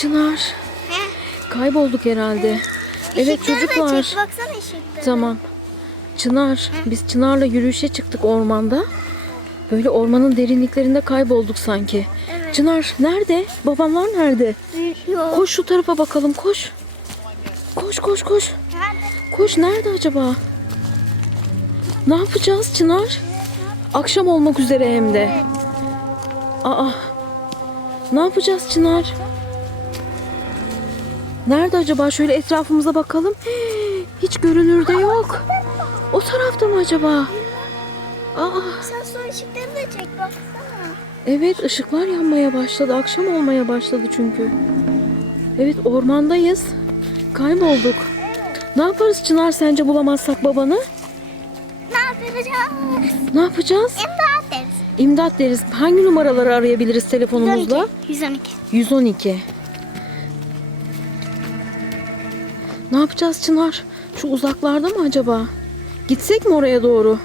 Çınar. He? Kaybolduk herhalde. Evet Işıkları da çocuklar. çek, baksana ışıkları. Tamam. Çınar, biz Çınar'la yürüyüşe çıktık ormanda. Böyle ormanın derinliklerinde kaybolduk sanki. Evet. Çınar nerede? Babamlar nerede? Yok. Koş şu tarafa bakalım koş. Koş koş koş. Nerede? Koş nerede acaba? Ne yapacağız Çınar? Akşam olmak üzere hem de. Evet. Aa. Ne yapacağız Çınar? Nerede acaba? Şöyle etrafımıza bakalım. Hiç görünürde yok. O tarafta mı acaba? Aa, Sen son ışıkları da çek baksana. evet ışıklar yanmaya başladı. Akşam olmaya başladı çünkü. Evet ormandayız. Kaybolduk. Ne yaparız Çınar sence bulamazsak babanı? Ne yapacağız? Ne yapacağız? İmdat deriz. İmdat deriz. Hangi numaraları arayabiliriz telefonumuzla? 112. 112. Ne yapacağız Çınar? Şu uzaklarda mı acaba? Gitsek mi oraya doğru?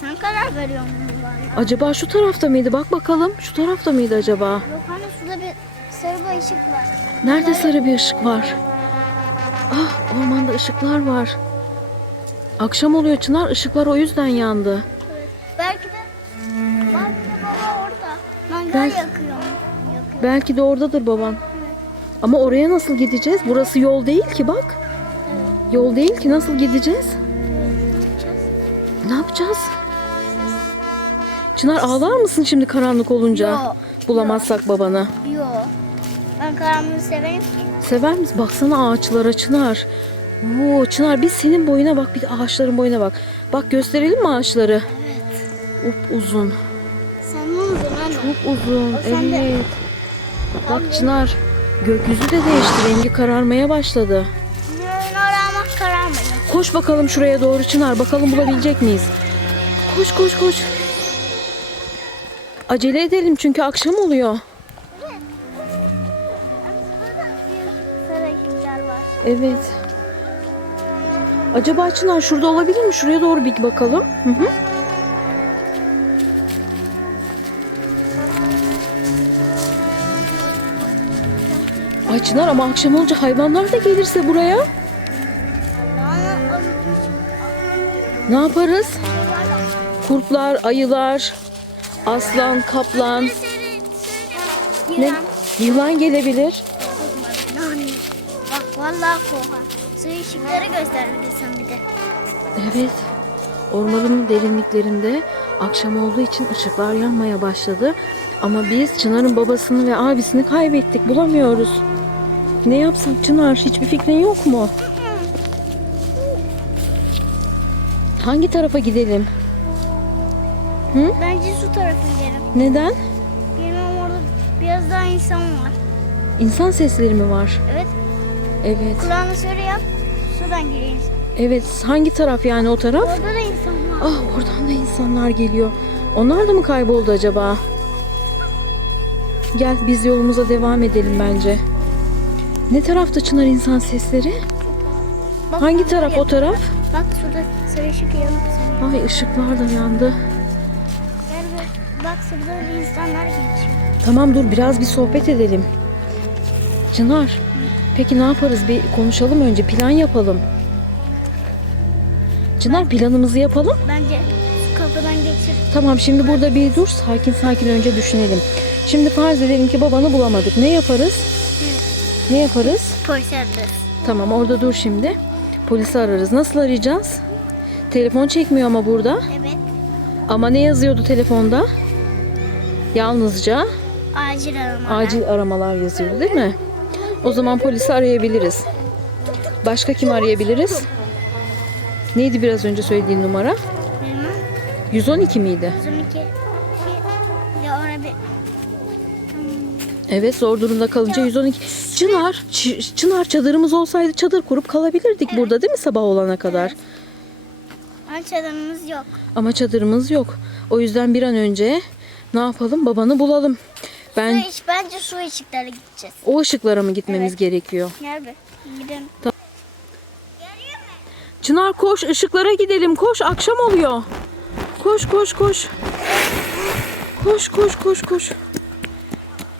Sen karar veriyorsun bunu bana. Acaba şu tarafta mıydı? Bak bakalım. Şu tarafta mıydı acaba? Yok hani şurada bir sarı bir ışık var. Nerede sarı bir ışık var? Ah ormanda ışıklar var. Akşam oluyor Çınar. ışıklar o yüzden yandı. Belki de belki de baba orada. Mangal Ben- yakıyor. yakıyor. Belki de oradadır baban. Ama oraya nasıl gideceğiz? Burası yol değil ki bak. Yol değil ki nasıl gideceğiz? Ne yapacağız? Çınar ağlar mısın şimdi karanlık olunca? Yok, Bulamazsak babanı. Yok. Ben karanlığı severim ki. Sever misin? Baksana ağaçlara Çınar. Oo, Çınar biz senin boyuna bak bir de ağaçların boyuna bak. Bak gösterelim mi ağaçları? Evet. Up uzun. Sen uzun anne? Çok uzun. O. Evet. Bak Çınar gökyüzü de değişti. Rengi kararmaya başladı. Yarın aramak kararmıyor. Koş bakalım şuraya doğru Çınar. Bakalım bulabilecek miyiz? Koş koş koş. Acele edelim çünkü akşam oluyor. Evet. Acaba Çınar şurada olabilir mi? Şuraya doğru bir bakalım. Hı hı. Ay Çınar ama akşam olunca hayvanlar da gelirse buraya ne yaparız? Kurtlar, ayılar, aslan, kaplan, ne? Yılan gelebilir. Bak vallahi koha. Su ışıkları gösterebilirsin bir de. Evet. Ormanın derinliklerinde akşam olduğu için ışıklar yanmaya başladı. Ama biz Çınar'ın babasını ve abisini kaybettik. Bulamıyoruz. Ne yapsak Çınar? Hiçbir fikrin yok mu? Hangi tarafa gidelim? Bence su tarafı gidelim. Neden? Bilmem orada biraz daha insan var. İnsan sesleri mi var? Evet. Evet. Kulağını şöyle yap. Sudan insan. Evet. Hangi taraf yani o taraf? Orada da insan var. Ah oradan da insanlar geliyor. Onlar da mı kayboldu acaba? Gel biz yolumuza devam edelim bence. Ne tarafta Çınar insan sesleri? Bak, Hangi taraf o taraf? Bak şurada sarı ışık sönüyor. Ay ışıklar da yandı. Gel bak, şurada insanlar geçiyor. Tamam dur biraz bir sohbet edelim. Çınar peki ne yaparız bir konuşalım önce plan yapalım. Çınar planımızı yapalım. Bence kapıdan geçip Tamam şimdi burada bir dur sakin sakin önce düşünelim. Şimdi farz edelim ki babanı bulamadık. Ne yaparız? Ne yaparız? polis ararız. Tamam orada dur şimdi. Polisi ararız. Nasıl arayacağız? Telefon çekmiyor ama burada. Evet. Ama ne yazıyordu telefonda? Yalnızca Acil aramalar. acil aramalar yazıyordu değil mi? O zaman polisi arayabiliriz. Başka kim arayabiliriz? Neydi biraz önce söylediğin numara? Bilmem. 112 miydi? 112. Ya ona bir Evet zor durumda kalınca 112. Çınar, Ç- Çınar çadırımız olsaydı çadır kurup kalabilirdik burada değil mi sabah olana kadar? Ama çadırımız yok. Ama çadırımız yok. O yüzden bir an önce ne yapalım? Babanı bulalım. Ben Su iç, bence su ışıklara gideceğiz. o ışıklara mı gitmemiz Evet. gerekiyor? Gel be. Gidelim. Çınar koş ışıklara gidelim. Koş akşam oluyor. Koş koş koş. Koş koş koş koş.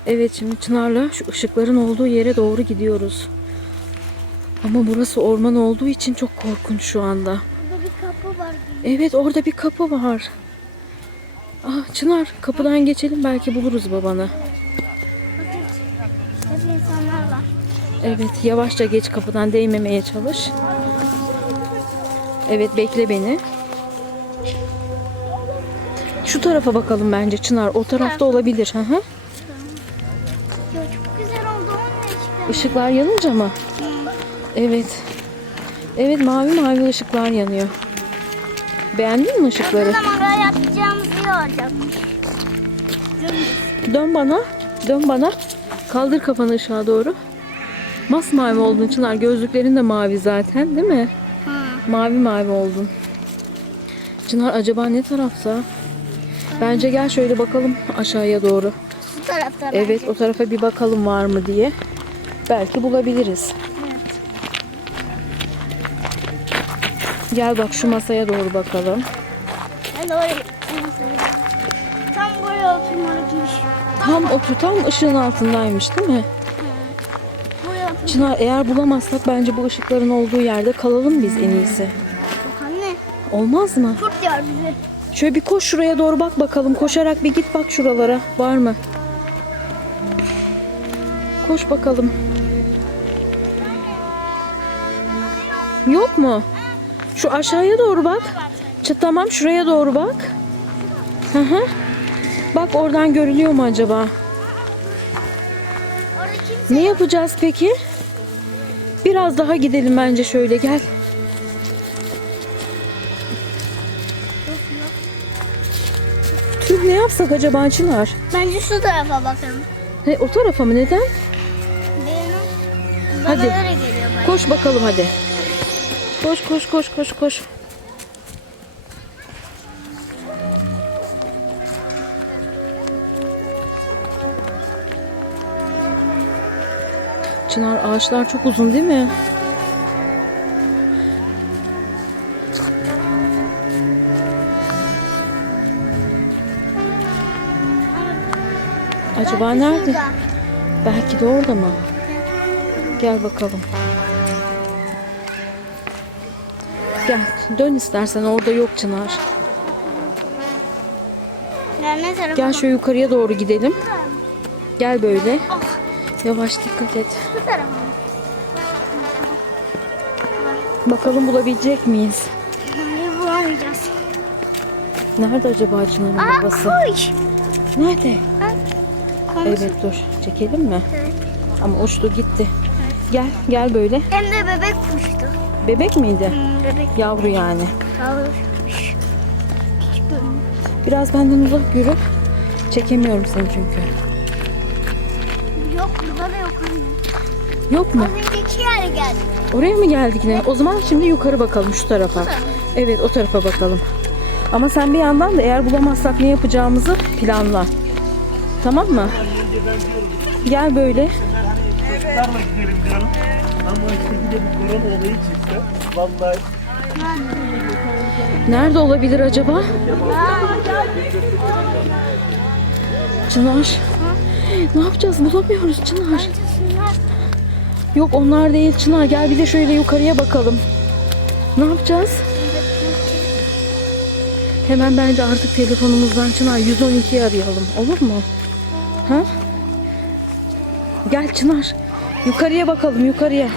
Evet şimdi Çınar'la şu ışıkların olduğu yere doğru gidiyoruz. Ama burası orman olduğu için çok korkunç şu anda. Burada bir kapı var. Evet orada bir kapı var. Ah Çınar kapıdan geçelim belki buluruz babanı. Evet yavaşça geç kapıdan değmemeye çalış. Evet bekle beni. Şu tarafa bakalım bence Çınar. O tarafta olabilir. Hı hı. Işıklar yanınca mı? Evet. Evet mavi mavi ışıklar yanıyor. Beğendin mi ışıkları? O zaman böyle yapacağımız iyi. Dön bana. Dön bana. Kaldır kafanı ışığa doğru. Masmavi oldun Çınar. Gözlüklerin de mavi zaten değil mi? Ha. Mavi mavi oldun. Çınar acaba ne tarafta? Bence gel şöyle bakalım aşağıya doğru. Bu tarafta Evet o tarafa bir bakalım var mı diye. Belki bulabiliriz. Evet. Gel bak şu masaya doğru bakalım. Ben oraya Tam buraya oturmalıymış. Tam otur tam ışığın altındaymış değil mi? Çınar eğer bulamazsak bence bu ışıkların olduğu yerde kalalım biz en iyisi. Anne. Olmaz mı? Kurt diyor bize. Şöyle bir koş şuraya doğru bak bakalım. Koşarak bir git bak şuralara. Var mı? Koş bakalım. Yok mu? Şu aşağıya doğru bak. Ç- tamam şuraya doğru bak. Hı hı. Bak oradan görülüyor mu acaba? Ne yapacağız peki? Biraz daha gidelim bence şöyle gel. Tüh ne yapsak acaba Çınar? Bence şu tarafa bakalım. He, o tarafa mı neden? Benim Hadi. Bana bence. Koş bakalım hadi. Koş koş koş koş koş. Çınar ağaçlar çok uzun değil mi? Acaba nerede? Belki de orada mı? Gel bakalım. Gel dön istersen orada yok Çınar. Gel şu yukarıya doğru gidelim. Gel böyle. Ah, Yavaş dikkat et. Bakalım bulabilecek miyiz? Bulamayacağız. Nerede acaba Çınar'ın kuş. Nerede? Evet dur. Çekelim mi? Evet. Ama uçtu gitti. Gel gel böyle. Hem de bebek kuştu. Bebek miydi? Hmm, bebek Yavru yani. görünmüyor. Biraz benden uzak yürü. Çekemiyorum seni çünkü. Yok burada da yok anne. Yok mu? Az önceki yere geldik. Oraya mı geldik ne? O zaman şimdi yukarı bakalım şu tarafa. Evet o tarafa bakalım. Ama sen bir yandan da eğer bulamazsak ne yapacağımızı planla. Tamam mı? Gel böyle. Çocuklarla gidelim diyorum. Ama işte bir korona olayı çıktı. Vallahi Nerede olabilir acaba? Çınar. Ne yapacağız? Bulamıyoruz Çınar. Yok onlar değil Çınar. Gel bir de şöyle yukarıya bakalım. Ne yapacağız? Hemen bence artık telefonumuzdan Çınar 112'yi arayalım. Olur mu? Ha? Gel Çınar. Yukarıya bakalım yukarıya.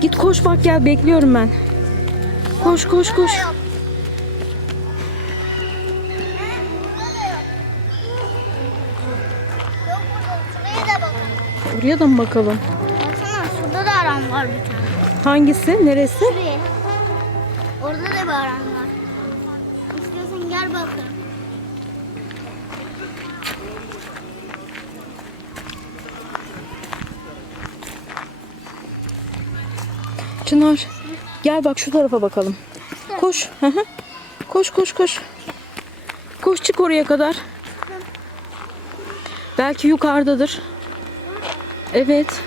Git koş bak gel bekliyorum ben. Koş koş koş. Buraya da mı bakalım? Baksana şurada da aram var bir tane. Hangisi? Neresi? Şuraya. Orada da bir aram var. İstiyorsan gel bakalım. Çınar. Gel bak şu tarafa bakalım. Koş. Koş koş koş. Koş çık oraya kadar. Belki yukarıdadır. Evet.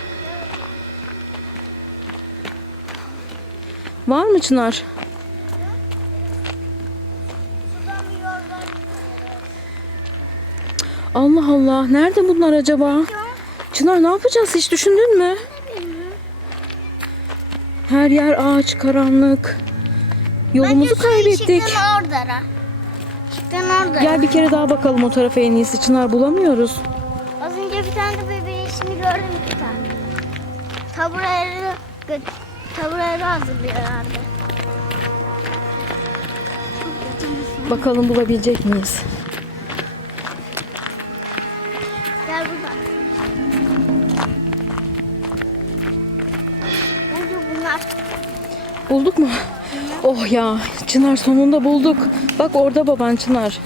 Var mı Çınar? Allah Allah. Nerede bunlar acaba? Çınar ne yapacağız hiç düşündün mü? Her yer ağaç, karanlık. Yolumuzu Bence kaybettik. ışıktan orada. ra. Işıktan orada. Gel bir kere daha bakalım o tarafa en iyisi. Çınar bulamıyoruz. Az önce bir tane de bebeğin ismini gördüm bir tane. Tabureleri, gö- tabureleri hazırlıyorlardı. Bakalım bulabilecek miyiz? Bulduk mu? Oh ya Çınar sonunda bulduk. Bak orada baban Çınar.